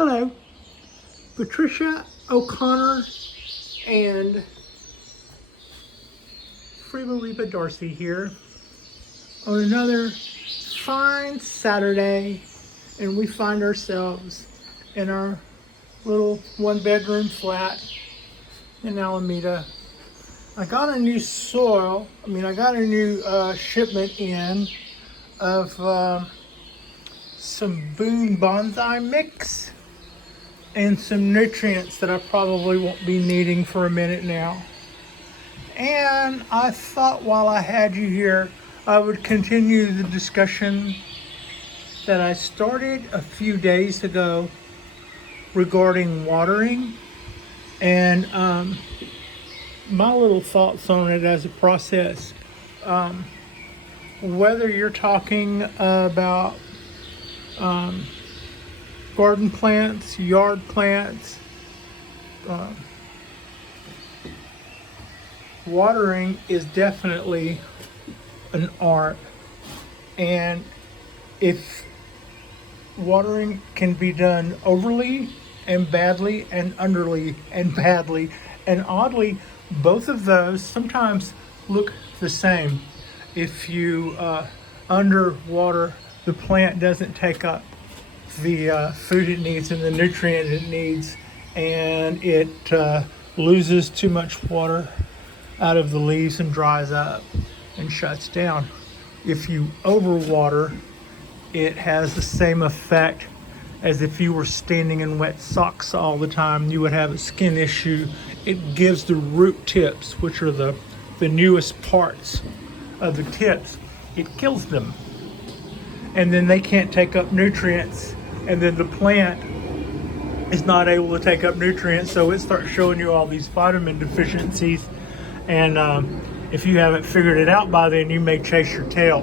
Hello, Patricia O'Connor and Frida Darcy here on another fine Saturday, and we find ourselves in our little one-bedroom flat in Alameda. I got a new shipment in of some Boone Bonsai mix and some nutrients that I probably won't be needing for a minute now. And I thought while I had you here, I would continue the discussion that I started a few days ago regarding watering and my little thoughts on it as a process. Whether you're talking about garden plants, yard plants, watering is definitely an art. And if watering can be done overly and badly and underly and badly, and oddly, both of those sometimes look the same. If you underwater, the plant doesn't take up the food it needs and the nutrient it needs, and it loses too much water out of the leaves and dries up and shuts down. If you overwater, it has the same effect as if you were standing in wet socks all the time. You would have a skin issue. It gives the root tips, which are the newest parts of the tips, it kills them. And then they can't take up nutrients, and then the plant is not able to take up nutrients, so it starts showing you all these vitamin deficiencies. And if you haven't figured it out by then, you may chase your tail.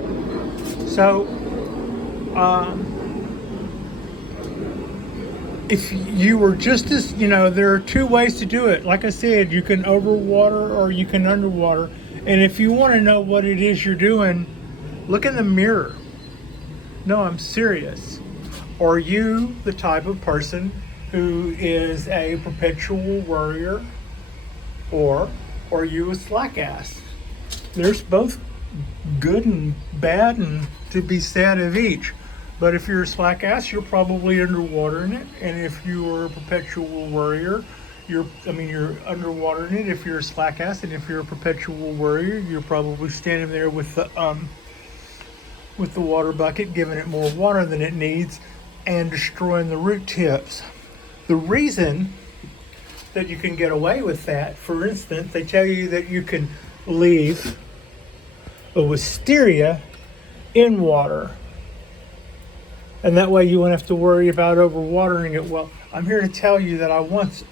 So if you were just as, there are two ways to do it. Like I said, you can overwater or you can underwater. And if you want to know what it is you're doing, look in the mirror. No, I'm serious. Are you the type of person who is a perpetual worrier, or are you a slack ass? There's both good and bad and to be said of each. But if you're a slack ass, you're probably underwatering it. And if you are a perpetual worrier, you're underwatering it if you're a slack ass. And if you're a perpetual worrier, you're probably standing there with the water bucket, giving it more water than it needs and destroying the root tips. The reason that you can get away with that, for instance, they tell you that you can leave a wisteria in water, and that way you won't have to worry about overwatering it. Well, I'm here to tell you that I once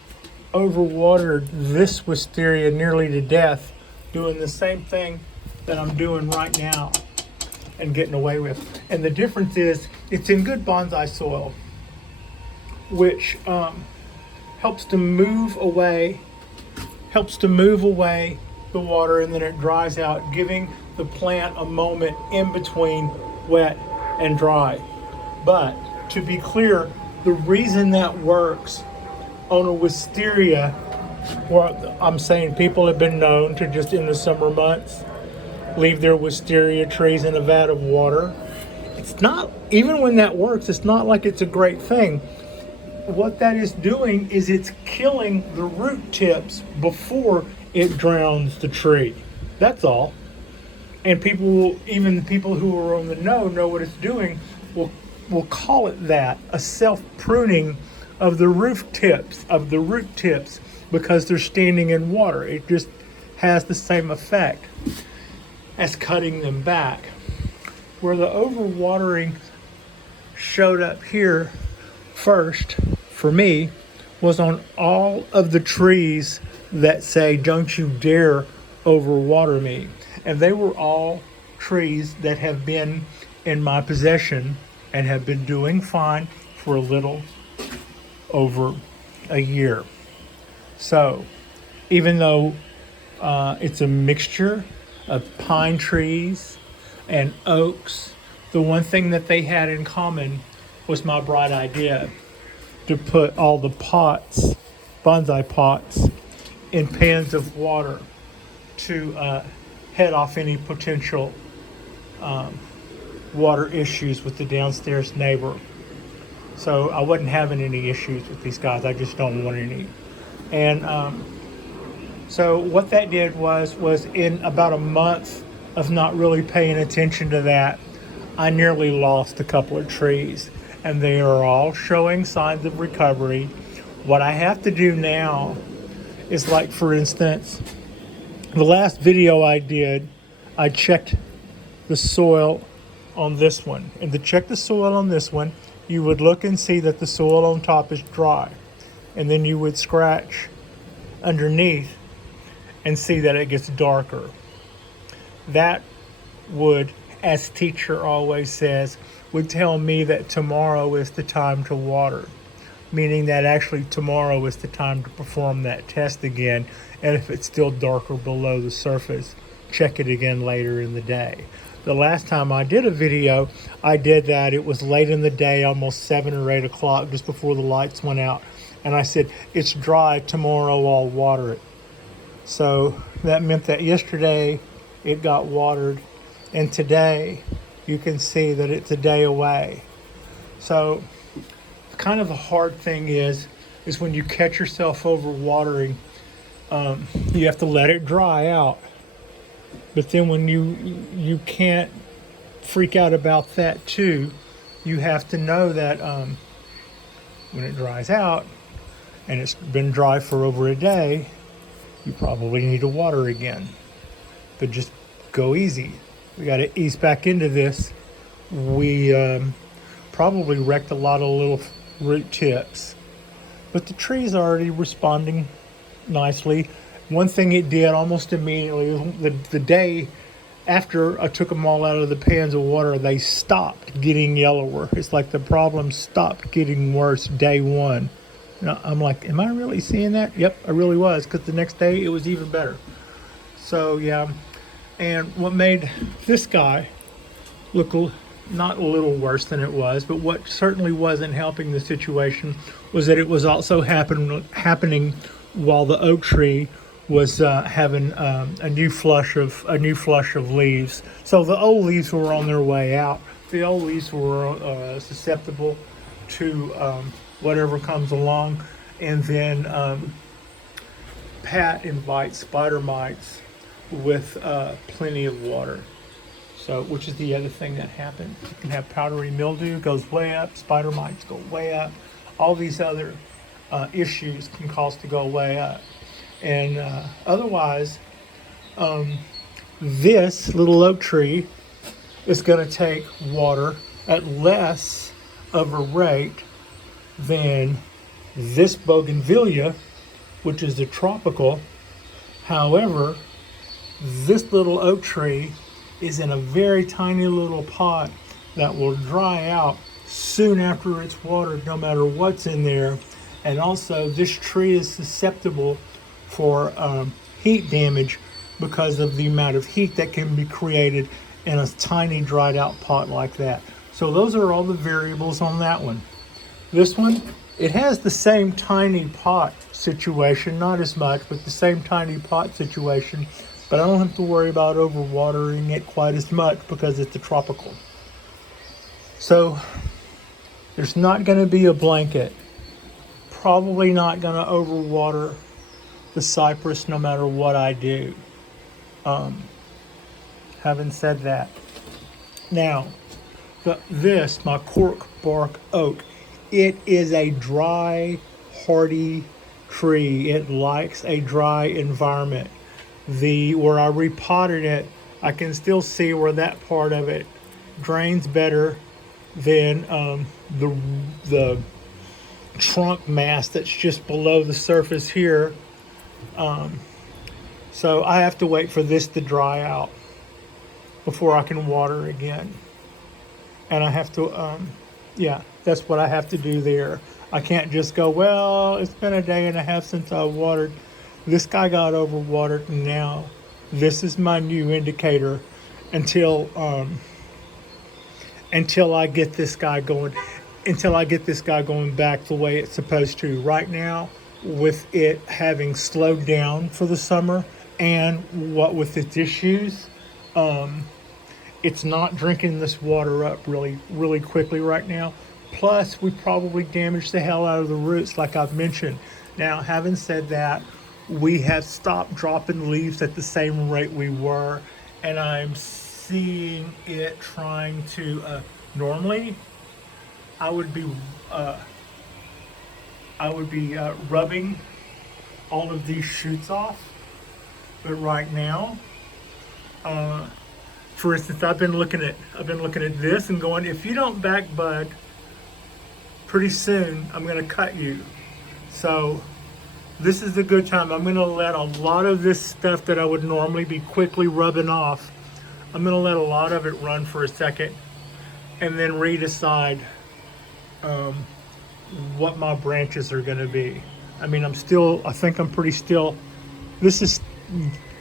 overwatered this wisteria nearly to death, doing the same thing that I'm doing right now and getting away with. And the difference is it's in good bonsai soil, which helps to move away the water, and then it dries out, giving the plant a moment in between wet and dry. But to be clear, the reason that works on a wisteria, well, I'm saying people have been known to just in the summer months leave their wisteria trees in a vat of water. It's not, even when that works, it's not like it's a great thing. What that is doing is it's killing the root tips before it drowns the tree. That's all. And even the people who are on the know what it's doing, will call it that, a self-pruning of the root tips, because they're standing in water. It just has the same effect as cutting them back. Where the overwatering showed up here first for me was on all of the trees that say, "Don't you dare overwater me." And they were all trees that have been in my possession and have been doing fine for a little over a year. So even though it's a mixture of pine trees and oaks, the one thing that they had in common was my bright idea. to put all the pots, bonsai pots, in pans of water to head off any potential water issues with the downstairs neighbor. So I wasn't having any issues with these guys. I just don't want any. And so what that did was in about a month of not really paying attention to that, I nearly lost a couple of trees, and they are all showing signs of recovery. What I have to do now is, like, for instance, the last video I did, I checked the soil on this one. And to check the soil on this one, you would look and see that the soil on top is dry. And then you would scratch underneath and see that it gets darker. That would, as teacher always says, would tell me that tomorrow is the time to water. Meaning that actually tomorrow is the time to perform that test again. And if it's still darker below the surface, check it again later in the day. The last time I did a video, I did that. It was late in the day, almost 7 or 8 o'clock, just before the lights went out. And I said, it's dry, tomorrow I'll water it. So that meant that yesterday it got watered. And today you can see that it's a day away. So kind of the hard thing is when you catch yourself over watering, you have to let it dry out. But then when you can't freak out about that too, you have to know that when it dries out and it's been dry for over a day, you probably need to water again. But just go easy. We got to ease back into this. We probably wrecked a lot of little root tips, but the tree's already responding nicely. One thing it did almost immediately, the day after I took them all out of the pans of water, they stopped getting yellower. It's like the problem stopped getting worse day one. And I'm like, am I really seeing that? Yep, I really was, because the next day it was even better. So yeah, and what made this guy look not a little worse than it was, but what certainly wasn't helping the situation was that it was also happening while the oak tree was having a new flush of leaves. So the old leaves were on their way out. The old leaves were susceptible to whatever comes along, and then Pat invites spider mites with plenty of water. So, which is the other thing that happens. You can have powdery mildew, goes way up, spider mites go way up. All these other issues can cause to go way up. And otherwise, this little oak tree is going to take water at less of a rate than this bougainvillea, which is a tropical. However, this little oak tree is in a very tiny little pot that will dry out soon after it's watered, no matter what's in there. And also, this tree is susceptible for heat damage because of the amount of heat that can be created in a tiny dried out pot like that. So those are all the variables on that one. This one, it has the same tiny pot situation, not as much, but the same tiny pot situation, but I don't have to worry about overwatering it quite as much because it's a tropical. So there's not going to be a blanket. Probably not going to overwater the cypress no matter what I do. Having said that, now my Cork Bark Oak, it is a dry, hardy tree. It likes a dry environment. Where I repotted it, I can still see where that part of it drains better than the trunk mass that's just below the surface here. So I have to wait for this to dry out before I can water again. And I have to, that's what I have to do there. I can't just go, well, it's been a day and a half since I watered. This guy got overwatered, and now this is my new indicator until I get this guy going. until I get this guy going back the way it's supposed to. Right now, with it having slowed down for the summer and what with its issues, it's not drinking this water up really quickly right now. Plus, we probably damaged the hell out of the roots, like I've mentioned. Now, having said that, we have stopped dropping leaves at the same rate we were, and I'm seeing it trying to. Normally, I would be rubbing all of these shoots off, but right now, for instance, I've been looking at this and going, if you don't back bud, pretty soon I'm going to cut you. So this is a good time. I'm going to let a lot of this stuff that I would normally be quickly rubbing off, I'm going to let a lot of it run for a second and then redecide what my branches are going to be. I mean, I think I'm pretty still. This is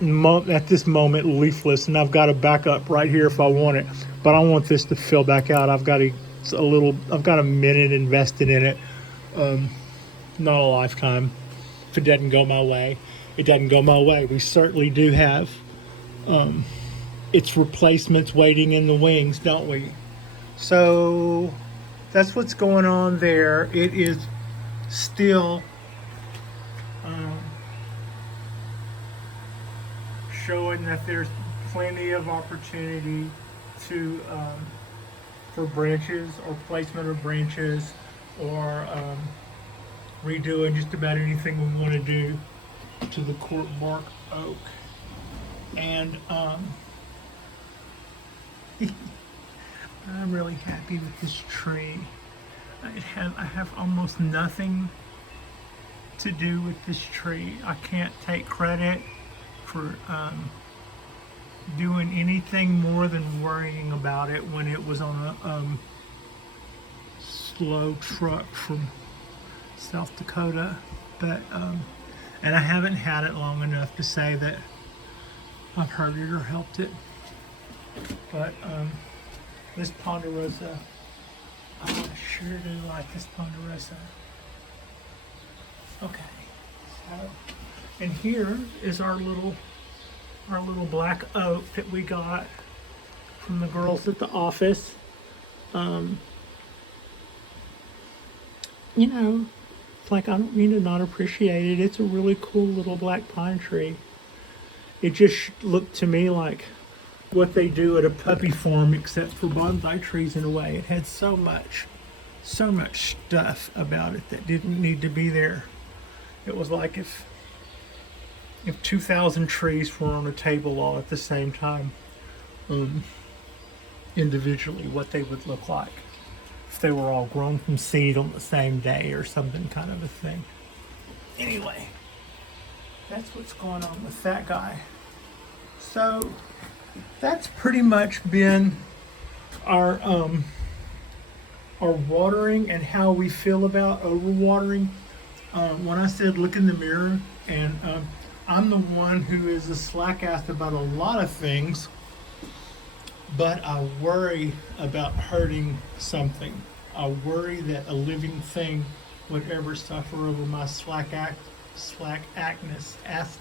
at this moment leafless, and I've got a backup right here if I want it, but I want this to fill back out. I've got a minute invested in it. Not a lifetime. If it doesn't go my way, it doesn't go my way. We certainly do have its replacements waiting in the wings, don't we? So that's what's going on there. It is still showing that there's plenty of opportunity to for branches or placement of branches or redoing just about anything we want to do to the Cork Bark Oak. And I'm really happy with this tree. I have almost nothing to do with this tree. I can't take credit for doing anything more than worrying about it when it was on a slow truck from South Dakota. But and I haven't had it long enough to say that I've hurt it or helped it. But this ponderosa, I sure do like this ponderosa. Okay, so, and here is our little black oak that we got from the girls at the office. You know, it's like, I don't mean to not appreciate it. It's a really cool little black pine tree. It just looked to me like what they do at a puppy farm, except for bonsai trees in a way. It had so much stuff about it that didn't need to be there. It was like if 2,000 trees were on a table all at the same time, individually, what they would look like if they were all grown from seed on the same day or something kind of a thing. Anyway, that's what's going on with that guy. So that's pretty much been our watering and how we feel about overwatering. When I said look in the mirror, and I'm the one who is a slack-assed about a lot of things, but I worry about hurting something. I worry that a living thing would ever suffer over my slack-assness.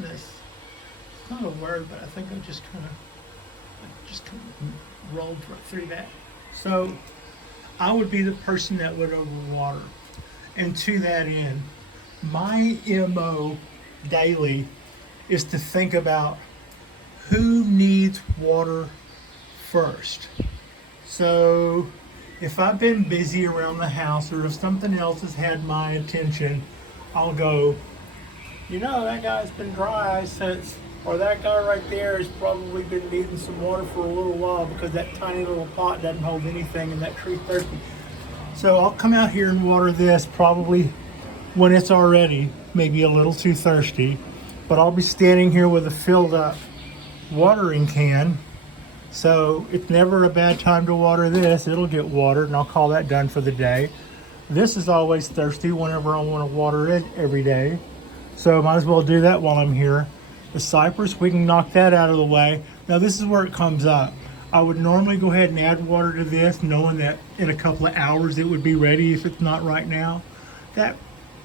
It's not a word, but I think I just kind of rolled through that. So I would be the person that would overwater. And to that end, my MO daily is to think about who needs water first. So if I've been busy around the house or if something else has had my attention, I'll go, that guy's been dry since, or that guy right there has probably been needing some water for a little while because that tiny little pot doesn't hold anything and that tree's thirsty. So I'll come out here and water this probably when it's already maybe a little too thirsty, but I'll be standing here with a filled up watering can. So it's never a bad time to water this. It'll get watered and I'll call that done for the day. This is always thirsty whenever I want to water it every day. So might as well do that while I'm here. The cypress, we can knock that out of the way. Now this is where it comes up. I would normally go ahead and add water to this, knowing that in a couple of hours it would be ready if it's not right now. That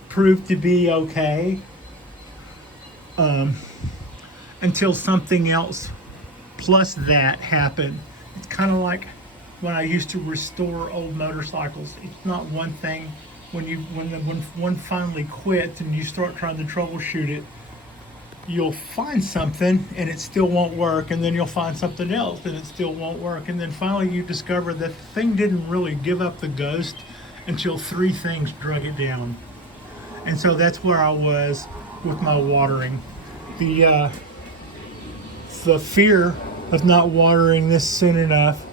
proved to be okay until something else plus that happened. It's kind of like when I used to restore old motorcycles. It's not one thing. When one finally quits and you start trying to troubleshoot it, you'll find something and it still won't work, and then you'll find something else and it still won't work, and then finally you discover that the thing didn't really give up the ghost until three things drug it down. And so that's where I was with my watering. The fear of not watering this soon enough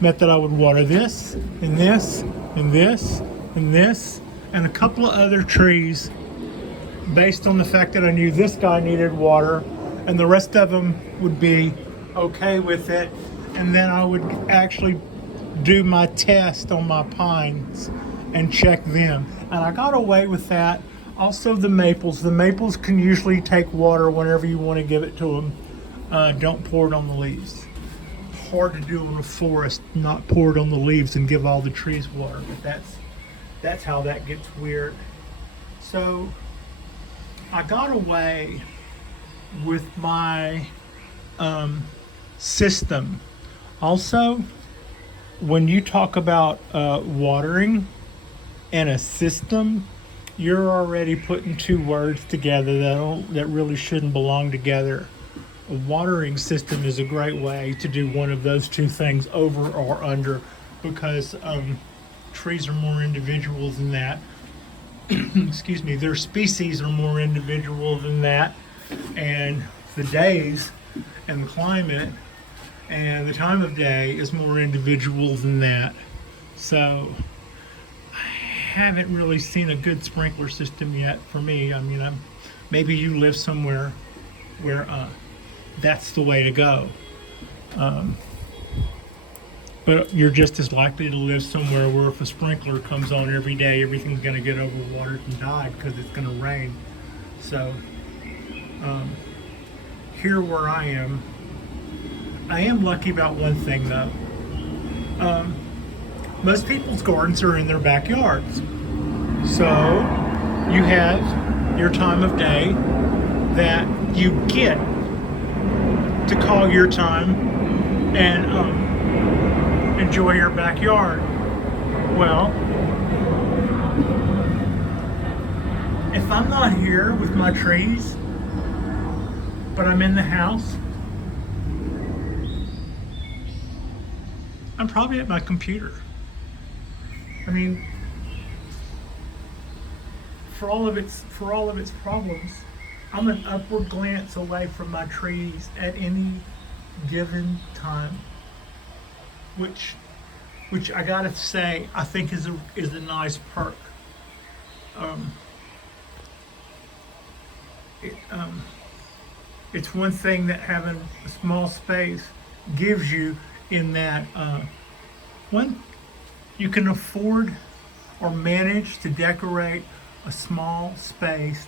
meant that I would water this and this and this and this and a couple of other trees based on the fact that I knew this guy needed water and the rest of them would be okay with it. And then I would actually do my test on my pines and check them. And I got away with that. Also the maples. The maples can usually take water whenever you want to give it to them. Don't pour it on the leaves. Hard to do in a forest, not pour it on the leaves and give all the trees water, but that's how that gets weird. So I got away with my system. Also, when you talk about watering and a system, you're already putting two words together that really shouldn't belong together. A watering system is a great way to do one of those two things over or under, because trees are more individual than that. Excuse me, their species are more individual than that, and the days and the climate and the time of day is more individual than that. So I haven't really seen a good sprinkler system yet for me. I mean, maybe you live somewhere where that's the way to go. But you're just as likely to live somewhere where if a sprinkler comes on every day, everything's going to get overwatered and die because it's going to rain. So here where I am lucky about one thing though. Most people's gardens are in their backyards. So you have your time of day that you get to call your time and enjoy your backyard. Well, if I'm not here with my trees, but I'm in the house, I'm probably at my computer. I mean, for all of its problems, I'm an upward glance away from my trees at any given time. Which I gotta say, I think is a nice perk. It's one thing that having a small space gives you, in that one, you can afford or manage to decorate a small space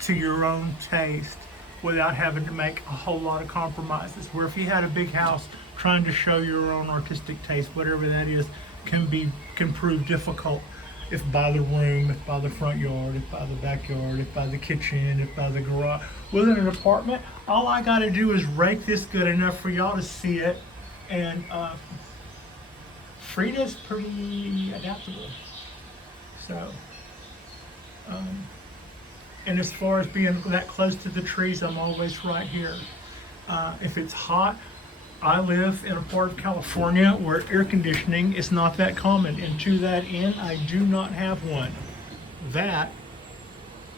to your own taste without having to make a whole lot of compromises. Where if you had a big house, trying to show your own artistic taste, whatever that is, can prove difficult. If by the room, if by the front yard, if by the backyard, if by the kitchen, if by the garage. Within an apartment, all I gotta do is rake this good enough for y'all to see it. And Frida's pretty adaptable. So, and as far as being that close to the trees, I'm always right here. If it's hot, I live in a part of California where air conditioning is not that common, and to that end, I do not have one. That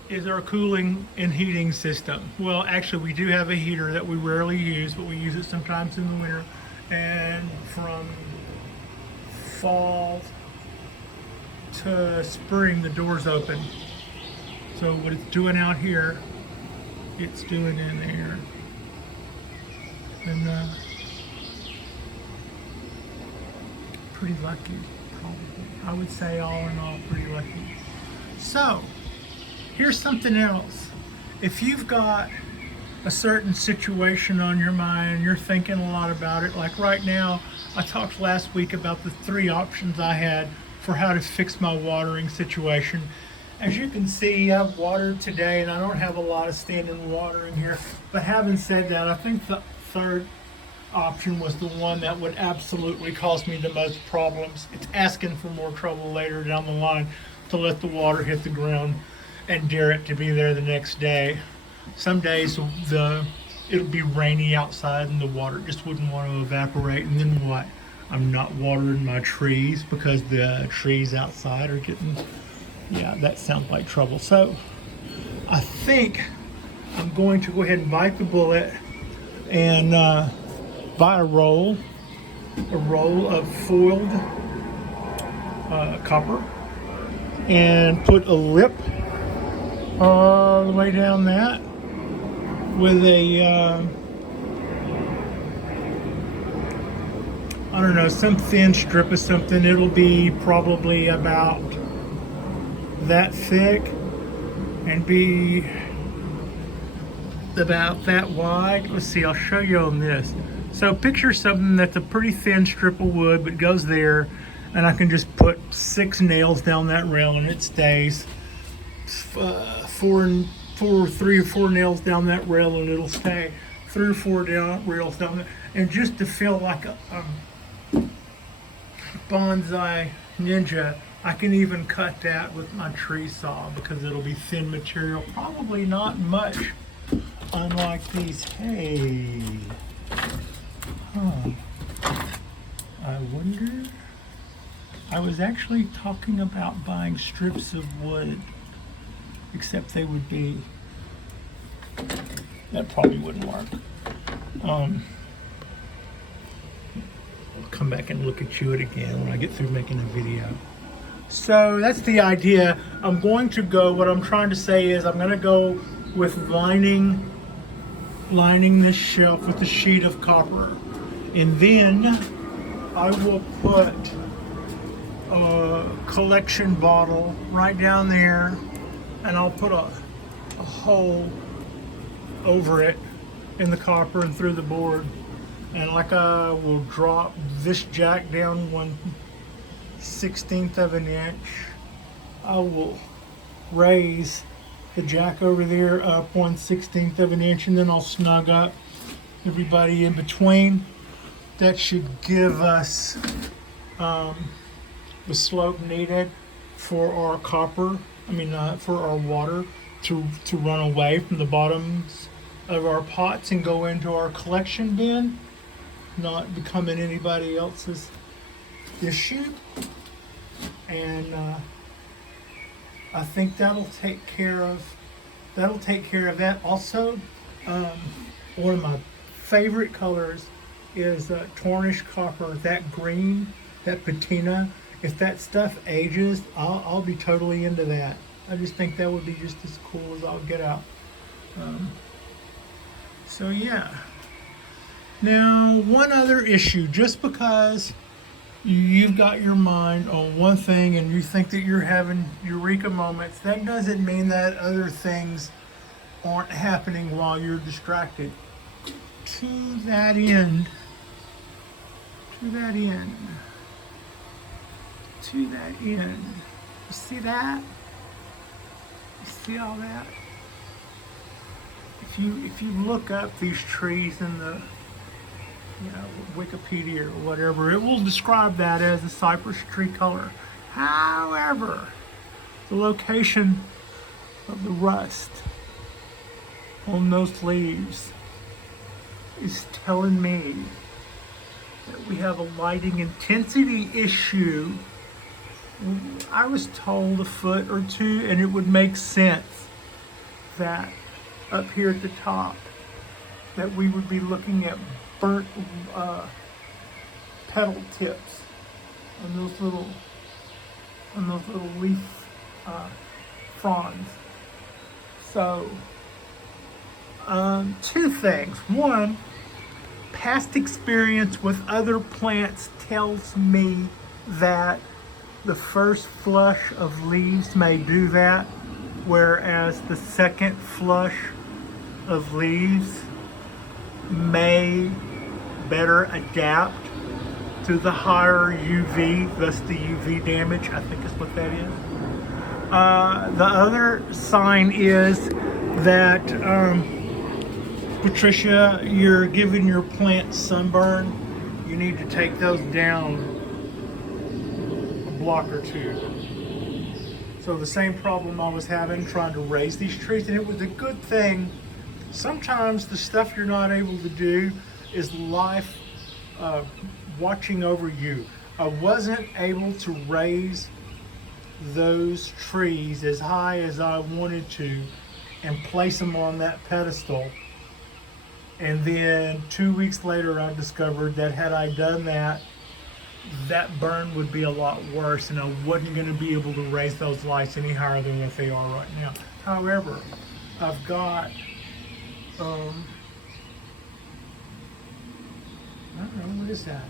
is our cooling and heating system. Well, actually, we do have a heater that we rarely use, but we use it sometimes in the winter. And from fall to spring, the door's open. So what it's doing out here, it's doing in there. And pretty lucky, probably. I would say all in all, pretty lucky. So, here's something else. If you've got a certain situation on your mind, you're thinking a lot about it. Like right now, I talked last week about the 3 options I had for how to fix my watering situation. As you can see, I've watered today and I don't have a lot of standing water in here. But having said that, I think the 3rd option was the one that would absolutely cause me the most problems. It's asking for more trouble later down the line to let the water hit the ground and dare it to be there the next day. Some days it'll be rainy outside and the water just wouldn't want to evaporate, and then what? I'm not watering my trees because the trees outside are getting, yeah, that sounds like trouble. So I think I'm going to go ahead and bite the bullet and buy a roll of foiled copper and put a lip all the way down that with a I don't know, some thin strip of something. It'll be probably about that thick and be about that wide. Let's see, I'll show you on this. So picture something that's a pretty thin strip of wood but goes there, and I can just put 6 nails down that rail and it stays. 3 or 4 nails down that rail and it'll stay. 3 or 4 rails down there. And just to feel like a bonsai ninja, I can even cut that with my tree saw because it'll be thin material. Probably not much unlike these. Hey. Huh. I wonder. I was actually talking about buying strips of wood, except they would be, that probably wouldn't work. I'll come back and look at you again when I get through making a video. So that's the idea. I'm going to go, what I'm trying to say is I'm going to go with lining this shelf with a sheet of copper. And then I will put a collection bottle right down there, and I'll put a hole over it in the copper and through the board. And like I will drop this jack down 1/16 of an inch. I will raise the jack over there up 1/16 of an inch, and then I'll snug up everybody in between. That should give us the slope needed for our copper, for our water to run away from the bottoms of our pots and go into our collection bin, not becoming anybody else's issue. And I think that'll take care of that. Also, one of my favorite colors is tarnished copper. That green, that patina. If that stuff ages, I'll be totally into that. I just think that would be just as cool as I'll get out. So yeah. Now, one other issue, just because you've got your mind on one thing and you think that you're having eureka moments, that doesn't mean that other things aren't happening while you're distracted. To that end, you see that? You see all that? If you look up these trees in the Wikipedia or whatever, it will describe that as a cypress tree color. However, the location of the rust on those leaves is telling me that we have a lighting intensity issue. I was told a foot or 2, and it would make sense that up here at the top that we would be looking at burnt petal tips on those little leaf fronds. So 2 things. One, past experience with other plants tells me that the first flush of leaves may do that, whereas the second flush of leaves may better adapt to the higher UV, thus the UV damage, I think is what that is. The other sign is that, Patricia, you're giving your plant sunburn. You need to take those down a block or two. So the same problem I was having trying to raise these trees, and it was a good thing. Sometimes the stuff you're not able to do is life watching over you. I wasn't able to raise those trees as high as I wanted to and place them on that pedestal. And then 2 weeks later, I discovered that had I done that, that burn would be a lot worse, and I wasn't going to be able to raise those lights any higher than what they are right now. However, I've got, I don't know, what is that?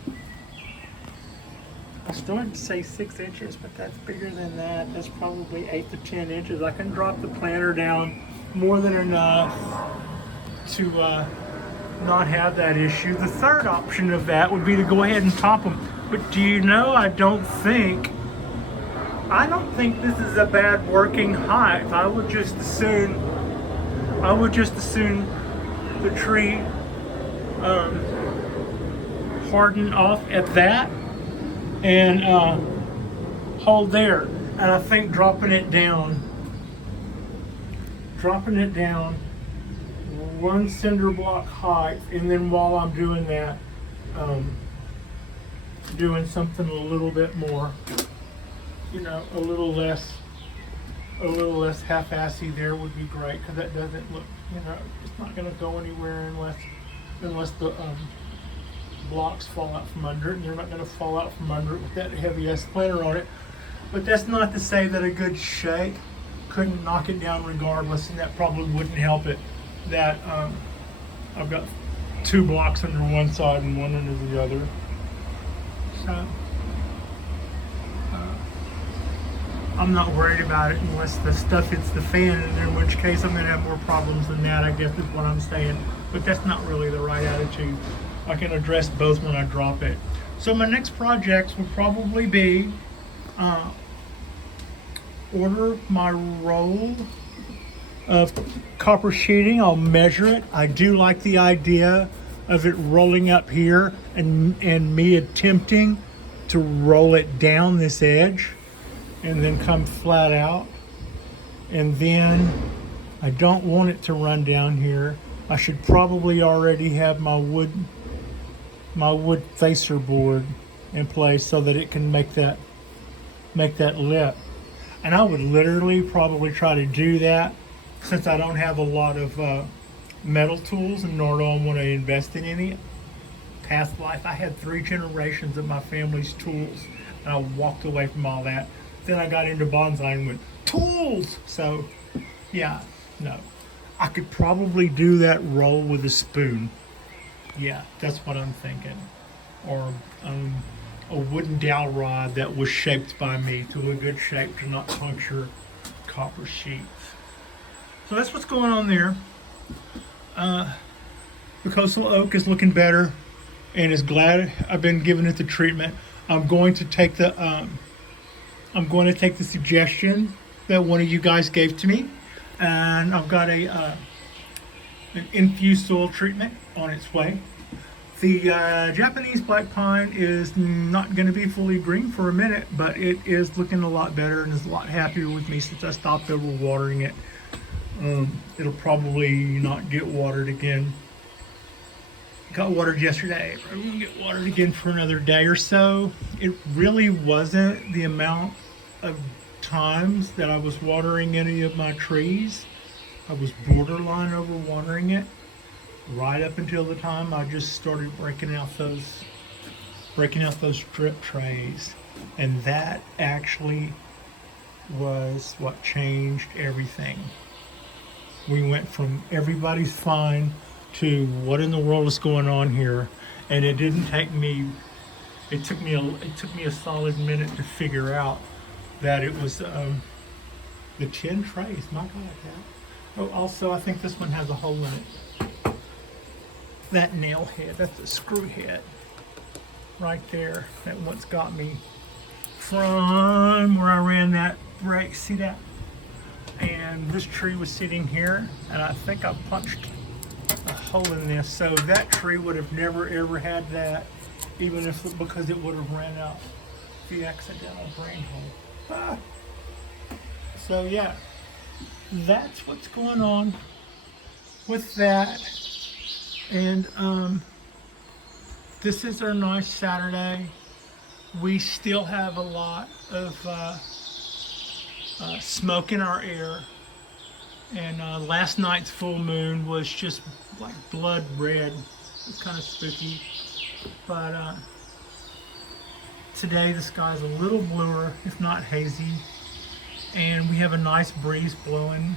I started to say 6 inches, but that's bigger than that. That's probably 8 to 10 inches. I can drop the planter down more than enough to not have that issue. The third option of that would be to go ahead and top them. But do you know, I don't think this is a bad working height. I would just assume the tree harden off at that and hold there. And I think dropping it down one cinder block height, and then while I'm doing that, doing something a little bit more, you know, a little less half-assy there would be great, because that doesn't look, you know, it's not going to go anywhere unless the blocks fall out from under it, and they're not going to fall out from under it with that heavy-ass planter on it. But that's not to say that a good shake couldn't knock it down regardless, and that probably wouldn't help it. That I've got 2 blocks under one side and one under the other. So I'm not worried about it unless the stuff hits the fan, and in which case I'm going to have more problems than that, I guess is what I'm saying. But that's not really the right attitude. I can address both when I drop it. So my next projects will probably be order my roll of copper sheeting. I'll measure it. I do like the idea of it rolling up here and me attempting to roll it down this edge and then come flat out. And then I don't want it to run down here. I should probably already have my wood facer board in place so that it can make that lip. And I would literally probably try to do that, since I don't have a lot of metal tools, and nor do I want to invest in any. Past life, I had 3 generations of my family's tools, and I walked away from all that. Then I got into bonsai and went, tools! So, yeah, no. I could probably do that roll with a spoon. Yeah, that's what I'm thinking. Or a wooden dowel rod that was shaped by me to a good shape to not puncture copper sheets. So that's what's going on there. The coastal oak is looking better and is glad I've been giving it the treatment. I'm going to take the suggestion that one of you guys gave to me, and I've got an infused soil treatment on its way. The Japanese black pine is not going to be fully green for a minute, but it is looking a lot better and is a lot happier with me since I stopped overwatering it. It'll probably not get watered again. Got watered yesterday. I'm going to get watered again for another day or so. It really wasn't the amount of times that I was watering any of my trees. I was borderline overwatering it right up until the time I just started breaking out those drip trays, and that actually was what changed everything. We went from everybody's fine to what in the world is going on here, and it didn't take me. It took me a solid minute to figure out that it was the tin trays. My God, Oh, also, I think this one has a hole in it. That nail head, that's the screw head right there. That once got me from where I ran that brake. See that? And this tree was sitting here, and I think I punched a hole in this. So that tree would have never ever had that, even if because it would have ran out the accidental drain hole. Ah. So yeah, that's what's going on with that. And this is our nice Saturday. We still have a lot of smoke in our air. And last night's full moon was just like blood red. It's kind of spooky. But today the sky's a little bluer, if not hazy. And we have a nice breeze blowing.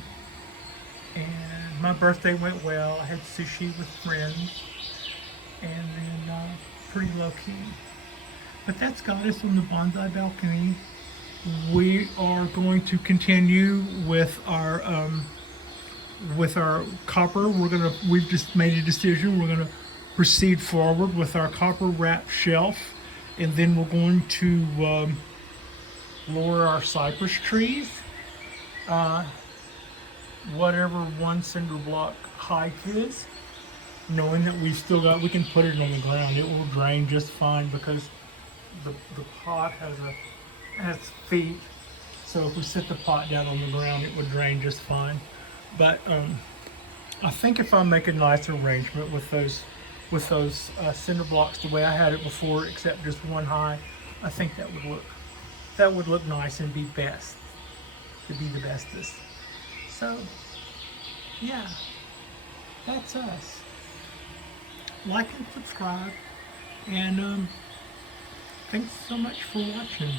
And my birthday went well. I had sushi with friends. And then pretty low key. But that's got us on the Bonsai Balcony. We are going to continue with our copper. We've just made a decision. We're gonna proceed forward with our copper wrap shelf, and then we're going to lower our cypress trees. Whatever one cinder block height is, knowing that we can put it on the ground. It will drain just fine because the pot has feet. So if we set the pot down on the ground, it would drain just fine. But I think if I make a nice arrangement with those cinder blocks the way I had it before, except just one high, I think that would look nice and be best. To be the bestest. So yeah, that's us. Like and subscribe, and thanks so much for watching.